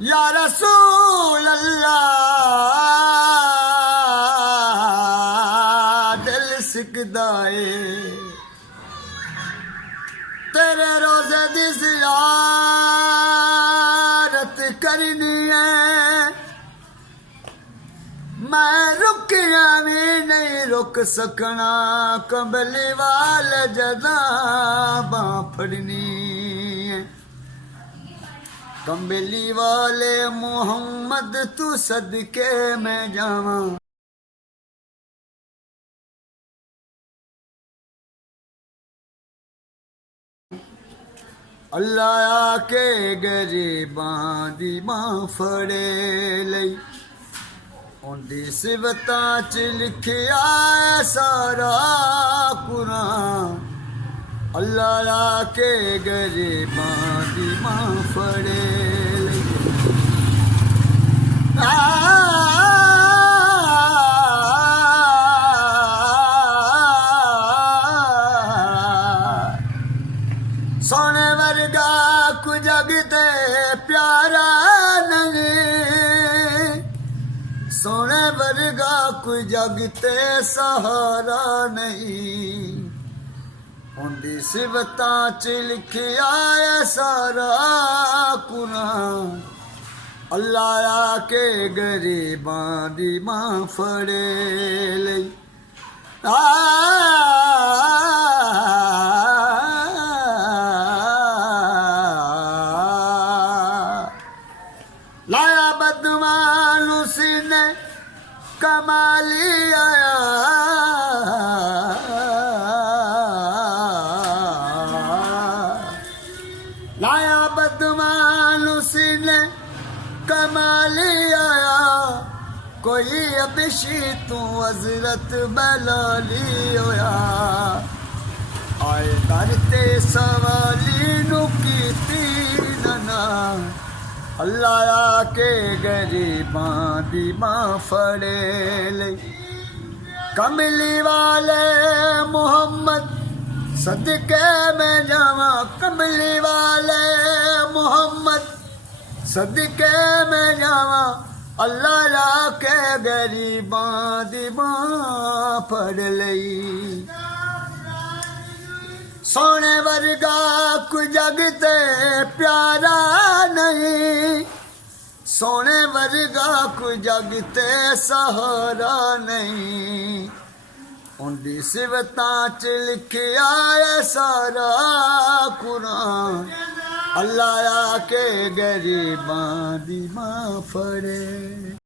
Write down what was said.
یا رسول اللہ دل سکدا اے تیرے روزے دی زیارت کرنی ہے میں رکیا بھی نہیں رک سکنا کمبلی والے جداں باں پھڑنی ہے کمبلی والے محمد تو صدقے میں جاواں اللہ آ کے غریباں دی باں پھڑے لئی اُندی صفتاں چ لکھیا ہے سارا قرآن اللہ آ کے غریباں دی باں پھڑے لئی سونے ورگا کو جگ تے پیارا نہیں سونے ورگا کو جگ تے سہارا نہیں اُندی صفتاں چ لکھیا ہے سارا قرآن اللہ آ کے غریباں دی باں پھڑے لئی لایا بدماں نوں سینے کمالی آیا لایا بدماں نوں سینے کمالی آیا کوئی ابشی تو حضرت بلالی ہویا آئے در تے سوالی نو کیتی ننا اللہ آ کے غریباں دی باں پھڑے لئی کملی والے محمد صدقے میں جاواں کملی والے محمد صدقے میں جاواں اللہ لا کے غریباں دی باں پھڑ لئی سونے ورگا کوئی جگ تے پیارا نہیں سونے ورگا کوئی جگ تے سہارا نہیں اُندی صفتاں چ لکھیا ہے سارا قرآن اللہ آ کے غریباں دی باں پھڑے